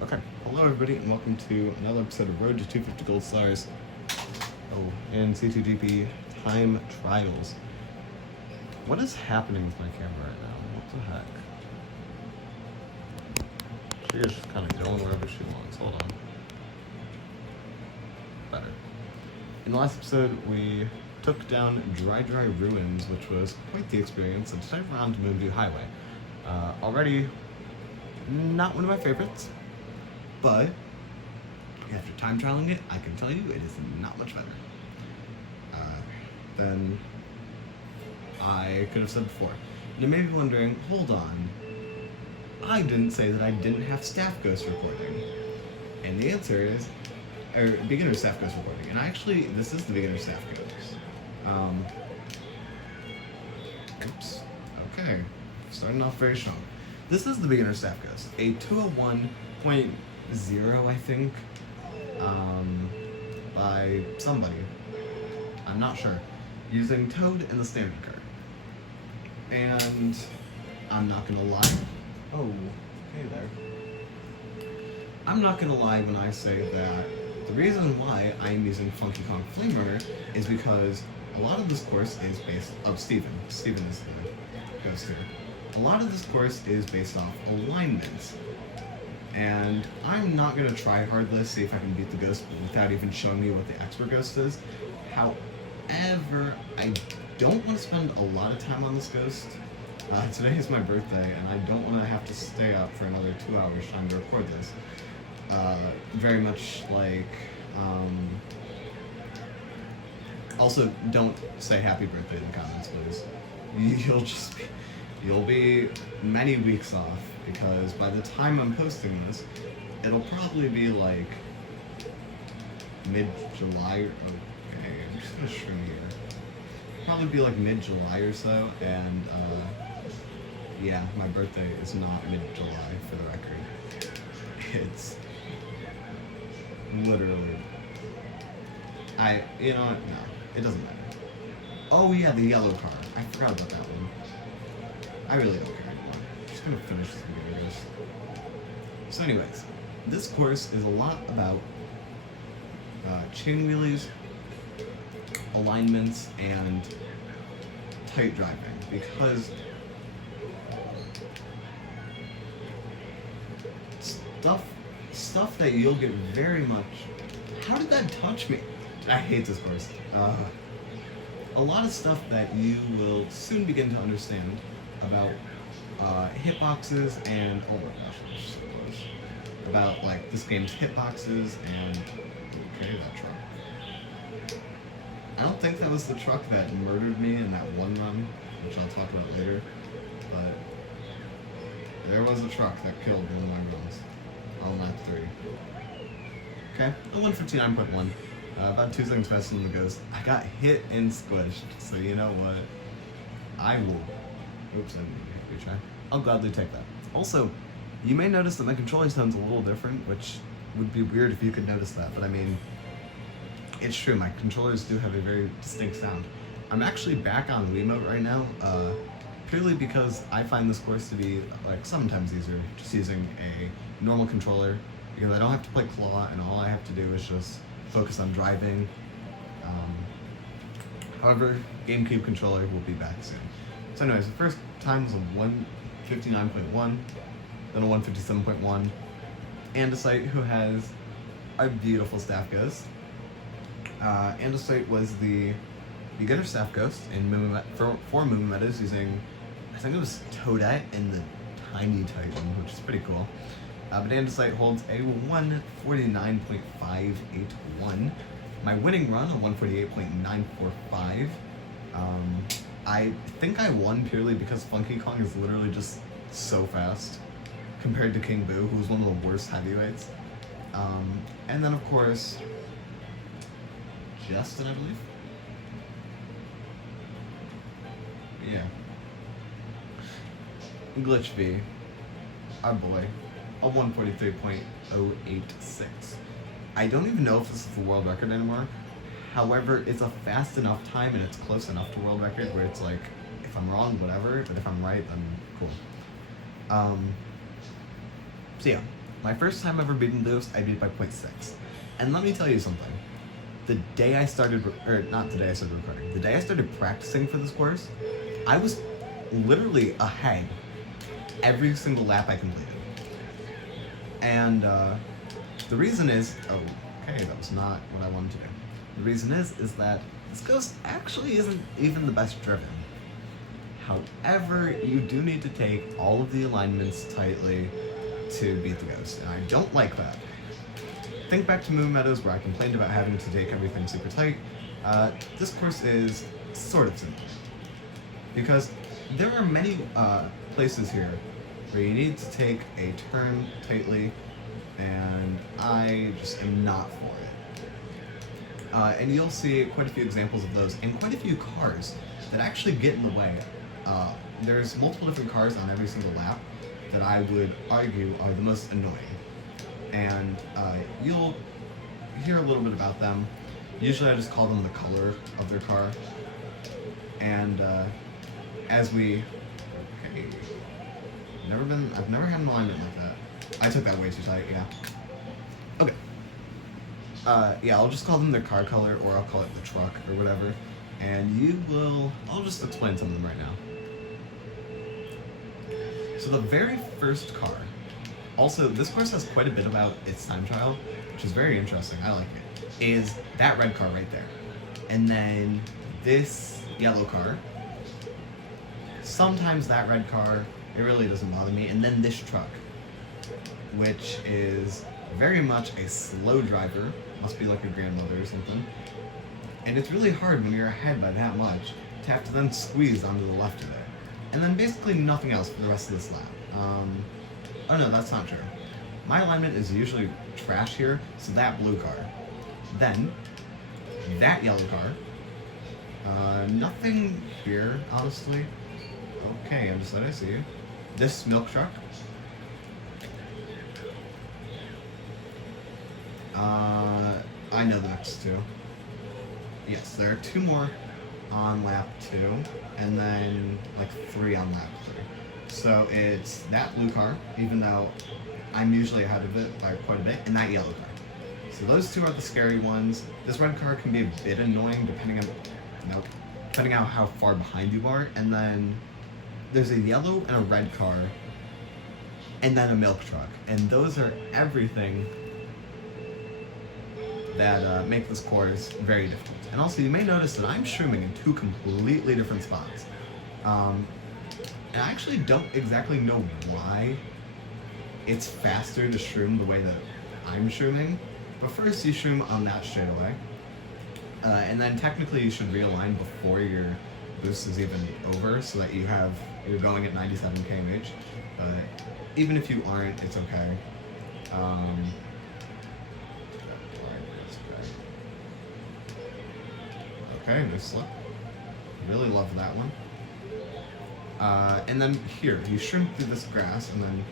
Okay. Hello, everybody, and welcome to another episode of Road to 250 Gold Stars. Oh, and C2GP Time Trials. What is happening with my camera right now? What the heck? She is just kind of going wherever she wants. Hold on. Better. In the last episode, we took down Dry Ruins, which was quite the experience, and today we're on to Moonview Highway. Already not one of my favorites, but after time trialing it, I can tell you it is not much better than I could have said before. You may be wondering, hold on, I didn't say that I didn't have staff ghost recording. And the answer is, or beginner staff ghost recording. And actually, this is the beginner staff ghost. Oops. Okay. Starting off very strong. This is the beginner staff ghost. A 201.0, I think, by somebody. I'm not sure. Using Toad and the standard card. And I'm not gonna lie. Oh, hey there. I'm not gonna lie when I say that the reason why I'm using Funky Kong Flame Runner is because a lot of this course is based off Steven. Steven is the ghost here. A lot of this course is based off alignments. And I'm not gonna try hard this, see if I can beat the ghost without even showing me what the expert ghost is. However, I don't want to spend a lot of time on this ghost. Today is my birthday, and I don't want to have to stay up for another 2 hours trying to record this. Very much like, also, don't say happy birthday in the comments, please. You'll be many weeks off, because by the time I'm posting this, it'll probably be like mid-July. Okay, I'm just gonna shrink here. Probably be like mid-July or so, and yeah, my birthday is not mid-July, for the record. It's literally, you know what, no, it doesn't matter. Oh yeah, the yellow car, I forgot about that one. I really don't care anymore. I'm just gonna finish this video. So anyways, this course is a lot about chain wheelies, alignments, and tight driving, because stuff that you'll get very much. How did that touch me? I hate this course. A lot of stuff that you will soon begin to understand about hitboxes and oh my gosh, that's so close. About like this game's hitboxes and okay, that truck. I don't think that was the truck that murdered me in that one run, which I'll talk about later, but there was a truck that killed one of my runs on lap 3. Okay, a 159.1. About 2 seconds faster than the ghost. I got hit and squished, so you know what? I will. Oops, I didn't mean to retry. I'll gladly take that. Also, you may notice that my controller sounds a little different, which would be weird if you could notice that, but I mean, it's true, my controllers do have a very distinct sound. I'm actually back on Wii mode right now, purely because I find this course to be like sometimes easier just using a normal controller, because I don't have to play claw and all I have to do is just focus on driving. However, GameCube controller will be back soon. So anyways, the first time was a 159.1, then a 157.1, Andesite, who has a beautiful staff ghost. Andesite was the beginner staff ghost in for Moon Meadows using, I think it was Toadette and the Tiny Titan, which is pretty cool. But Andesite holds a 149.581. My winning run, a 148.945. I think I won purely because Funky Kong is literally just so fast compared to King Boo, who's one of the worst heavyweights. And then of course, Justin, I believe. Yeah. Glitch V, our boy, a 143.086. I don't even know if this is the world record anymore. However, it's a fast enough time and it's close enough to world record where it's like, if I'm wrong, whatever, but if I'm right, then cool. So yeah, My first time ever beating Lewis, I beat it by 0.6. And let me tell you something. The day I started, or not the day I started recording, the day I started practicing for this course, I was literally ahead every single lap I completed. And the reason is, oh, okay, that was not what I wanted to do. The reason is that this ghost actually isn't even the best driven. However, you do need to take all of the alignments tightly to beat the ghost, and I don't like that. Think back to Moon Meadows where I complained about having to take everything super tight. This course is sort of similar. Because there are many places here where you need to take a turn tightly, and I just am not for it. And you'll see quite a few examples of those, and quite a few cars that actually get in the way. There's multiple different cars on every single lap that I would argue are the most annoying. And you'll hear a little bit about them. Usually I just call them the color of their car. And as we... Okay. I've never had an alignment like that. I took that way too tight, yeah. Okay. Yeah, I'll just call them their car color, or I'll call it the truck, or whatever. And I'll just explain some of them right now. So the very first car, also this course has quite a bit about its time trial, which is very interesting, I like it, is that red car right there. And then this yellow car, sometimes that red car, it really doesn't bother me, and then this truck, which is very much a slow driver, must be like a grandmother or something. And it's really hard when you're ahead by that much to have to then squeeze onto the left of it. And then basically nothing else for the rest of this lap. Oh no, that's not true. My alignment is usually trash here, so that blue car. Then, that yellow car. Nothing here, honestly. Okay, I'm just glad I see you. This milk truck. I know the next two. Yes, there are two more on lap 2, and then like 3 on lap 3. So it's that blue car, even though I'm usually ahead of it by quite a bit, and that yellow car. So those two are the scary ones. This red car can be a bit annoying depending on how far behind you are. And then there's a yellow and a red car, and then a milk truck. And those are everything that make this course very difficult. And also, you may notice that I'm shrooming in 2 completely different spots. And I actually don't exactly know why it's faster to shroom the way that I'm shrooming. But first, you shroom on that straightaway. And then technically, you should realign before your boost is even over, so that you're going at 97 km/h. Even if you aren't, it's okay. Okay, no slip. Really love that one. And then here, you shrimp through this grass, and then,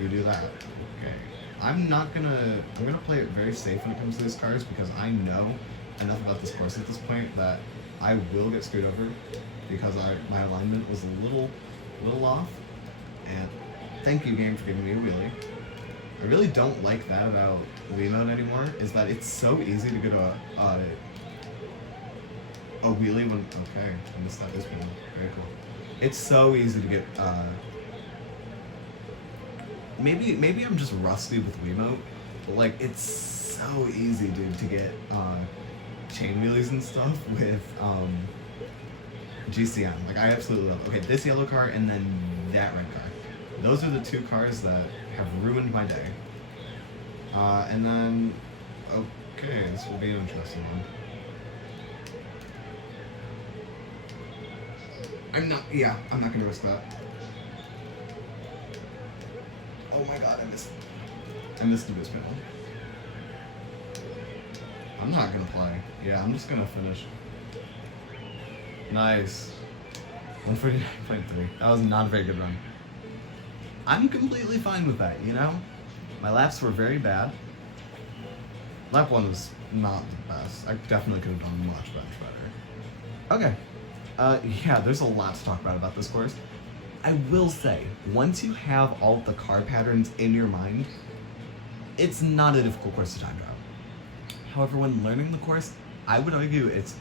you do that. Okay. I'm gonna play it very safe when it comes to these cars, because I know enough about this course at this point that I will get screwed over, because my alignment was a little off. And thank you, game, for giving me a wheelie. I really don't like that about Wii mode anymore, is that it's so easy to go to a wheelie when, okay, I missed that this one. Very cool. It's so easy to get, maybe I'm just rusty with Wiimote, but like, it's so easy, dude, to get, chain wheelies and stuff with, GCM. Like, I absolutely love it. Okay, this yellow car and then that red car. Those are the 2 cars that have ruined my day. And then, okay, this will be an interesting one. I'm not gonna risk that. Oh my god, I missed the boost panel. I'm not gonna play. Yeah, I'm just gonna finish. Nice. 149.3. That was not a very good run. I'm completely fine with that, My laps were very bad. Lap 1 was not the best. I definitely could have done much better. Okay. Yeah, there's a lot to talk about this course. I will say, once you have all of the car patterns in your mind, it's not a difficult course to time travel. However, when learning the course, I would argue it's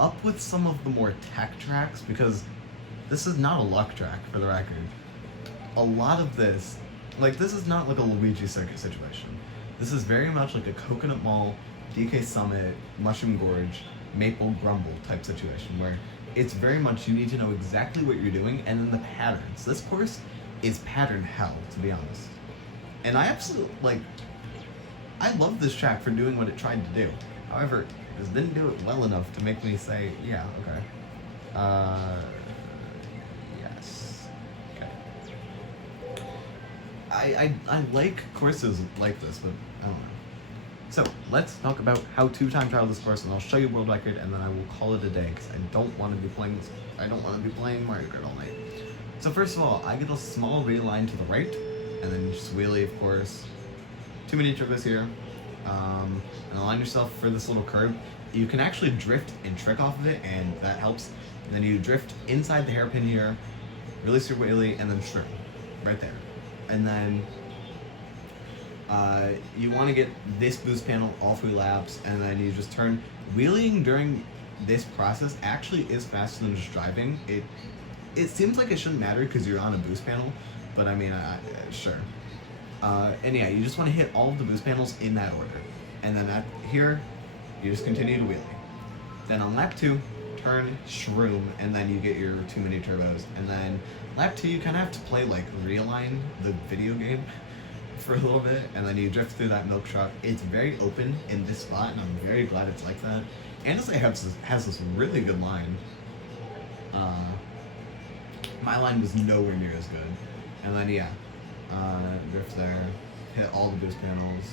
up with some of the more tech tracks, because this is not a luck track, for the record. A lot of this, like, this is not like a Luigi Circuit situation. This is very much like a Coconut Mall, DK Summit, Mushroom Gorge, Maple Grumble type situation, where it's very much you need to know exactly what you're doing and then the patterns. This course is pattern hell, to be honest. And I absolutely, like, I love this track for doing what it tried to do. However, it just didn't do it well enough to make me say, yeah, okay. Yes. Okay. I like courses like this, but I don't know. So, let's talk about how to time travel this course, and I'll show you world record, and then I will call it a day, because I don't want to be playing this. I don't want to be playing Mario Kart all night. So first of all, I get a small reline to the right, and then just wheelie, of course. 2 mini turbos here, and align yourself for this little curve. You can actually drift and trick off of it, and that helps. And then you drift inside the hairpin here, release your wheelie, and then shroom, right there. And then you want to get this boost panel all 3 laps, and then you just turn. Wheeling during this process actually is faster than just driving. It seems like it shouldn't matter because you're on a boost panel, but I mean, sure. And yeah, you just want to hit all of the boost panels in that order. And then here, you just continue to wheelie. Then on lap 2, turn, shroom, and then you get your 2 mini turbos. And then lap 2, you kind of have to play like Realign, the video game, for a little bit, and then you drift through that milk truck. It's very open in this spot, and I'm very glad it's like that. And it has this really good line. My line was nowhere near as good. And then yeah, drift there, hit all the boost panels,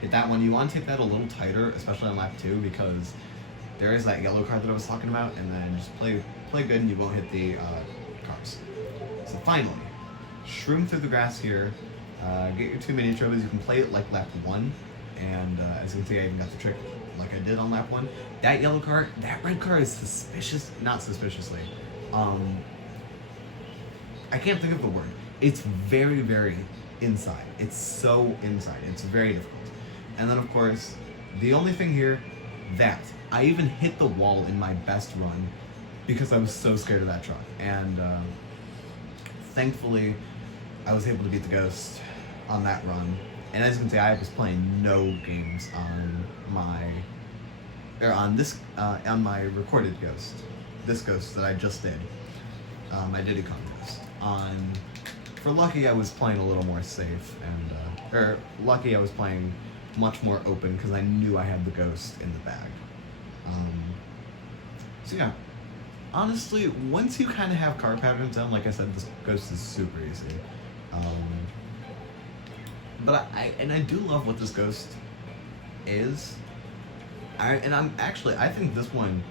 hit that one. You want to take that a little tighter, especially on lap 2, because there is that yellow car that I was talking about, and then just play good and you won't hit the cars. So finally, shroom through the grass here, get your 2 mini turbos. You can play it like lap 1, and as you can see, I even got the trick like I did on lap 1. That yellow car, that red car is suspicious, not suspiciously. I can't think of the word. It's very, very inside. It's so inside. It's very difficult. And then, of course, the only thing here, that I even hit the wall in my best run because I was so scared of that truck. And thankfully, I was able to beat the ghost on that run. And as you can see, I was playing no games on my recorded ghost. This ghost that I just did. My Diddy Kong ghost. For Lucky, I was playing a little more safe, and Lucky, I was playing much more open because I knew I had the ghost in the bag. So yeah, honestly, once you kind of have car patterns down, like I said, this ghost is super easy. But I do love what this ghost is. I think this one,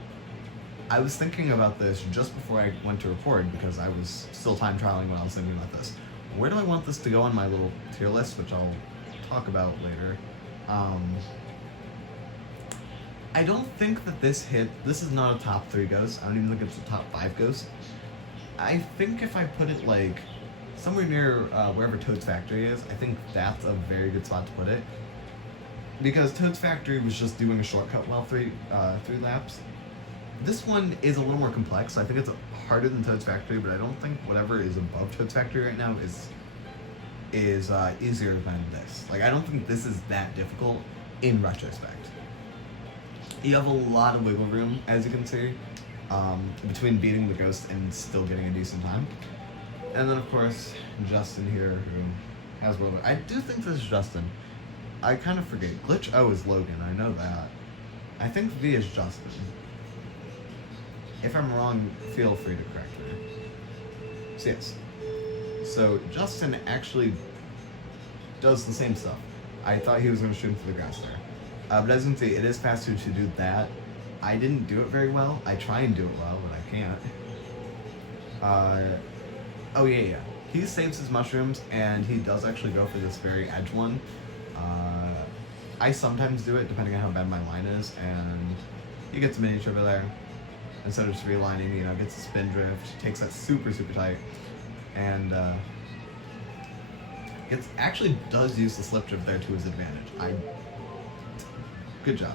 I was thinking about this just before I went to record because I was still time trialing when I was thinking about this. Where do I want this to go on my little tier list, which I'll talk about later. I don't think that this is not a top 3 ghost. I don't even think it's a top 5 ghost. I think if I put it like somewhere near wherever Toad's Factory is, I think that's a very good spot to put it. Because Toad's Factory was just doing a shortcut while 3 laps. This one is a little more complex, so I think it's harder than Toad's Factory, but I don't think whatever is above Toad's Factory right now is easier than this. Like, I don't think this is that difficult in retrospect. You have a lot of wiggle room, as you can see, between beating the ghost and still getting a decent time. And then, of course, Justin here, who has world. I do think this is Justin. I kind of forget. Glitch O is Logan, I know that. I think V is Justin. If I'm wrong, feel free to correct me. So yes. So Justin actually does the same stuff. I thought he was going to shoot through the grass there. But as you can see, it is faster to do that. I didn't do it very well. I try and do it well, but I can't. Oh yeah. He saves his mushrooms, and he does actually go for this very edge one. I sometimes do it, depending on how bad my line is, and he gets a mini turbo there. instead of just realigning, you know, gets a spin drift, takes that super tight, and actually does use the slip drift there to his advantage. Good job.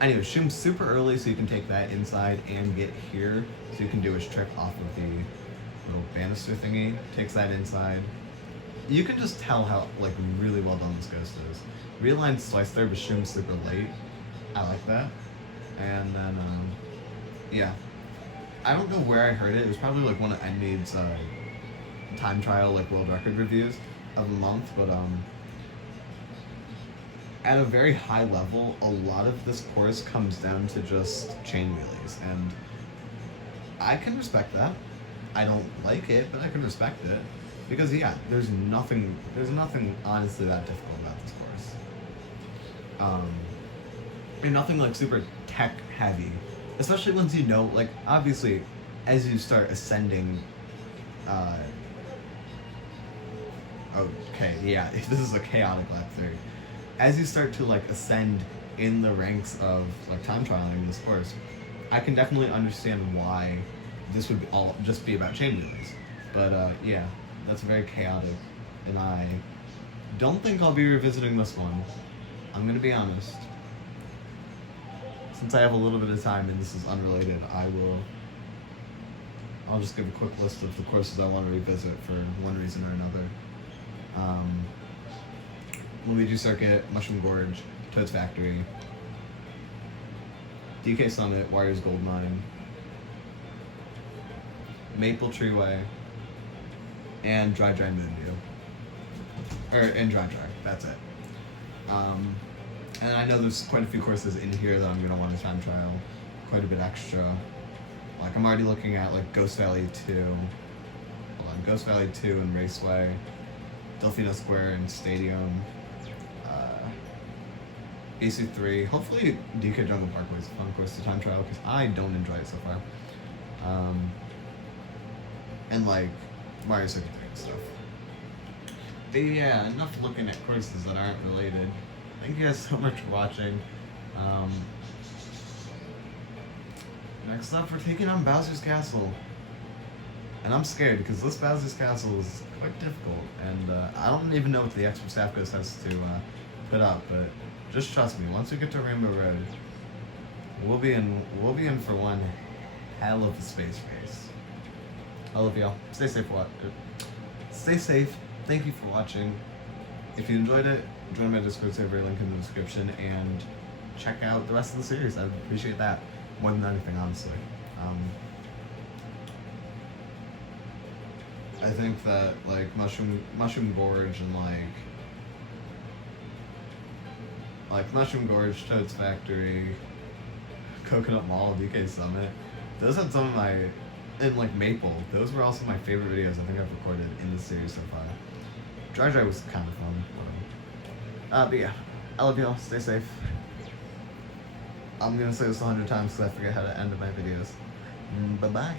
Anyway, shoot him super early so you can take that inside and get here so you can do his trick off of the little banister thingy. Takes that inside. You can just tell how like really well done this ghost is. Realigns twice there, but shoot him super late. I like that. And then yeah. I don't know where I heard it. It was probably like one of Enmead's time trial like world record reviews of the month, but at a very high level, a lot of this course comes down to just chain wheelies, and I can respect that. I don't like it, but I can respect it because yeah, there's nothing honestly that difficult about this course. And nothing like super tech heavy, especially once you know, like obviously, as you start ascending. Okay, yeah, this is a chaotic lap 3. As you start to like ascend in the ranks of like time trialing this course, I can definitely understand why this would all just be about chain wheelies. But yeah, that's very chaotic, and I don't think I'll be revisiting this one. I'm gonna be honest. Since I have a little bit of time and this is unrelated, I'll just give a quick list of the courses I want to revisit for one reason or another. Moonview Circuit, Mushroom Gorge, Toad's Factory, DK Summit, Warriors Gold Mine, Maple Treeway, and Dry Moonview. And Dry, that's it. And I know there's quite a few courses in here that I'm going to want to time trial, quite a bit extra. Like I'm already looking at like Ghost Valley 2, Ghost Valley 2 and Raceway, Delfino Square and Stadium, AC3. Hopefully DK Jungle Parkway is a fun course to time trial because I don't enjoy it so far. And like Mario Circuit 3 and stuff. But yeah, enough looking at courses that aren't related. Thank you guys so much for watching. Next up, we're taking on Bowser's Castle. And I'm scared because this Bowser's Castle is quite difficult, and I don't even know what the expert staff ghost has to put up, but just trust me, once we get to Rainbow Road, we'll be in for one hell of a space race. I love y'all. Stay safe. Stay safe. Thank you for watching. If you enjoyed it, join my Discord server, link in the description, and check out the rest of the series. I'd appreciate that more than anything, honestly. I think that like Mushroom Gorge and like Mushroom Gorge, Toad's Factory, Coconut Mall, DK Summit, those had some of my, and like Maple, those were also my favorite videos I think I've recorded in this series so far. Dry was kind of fun. But yeah, I love y'all. Stay safe. I'm gonna say this 100 times because I forget how to end my videos. Bye bye.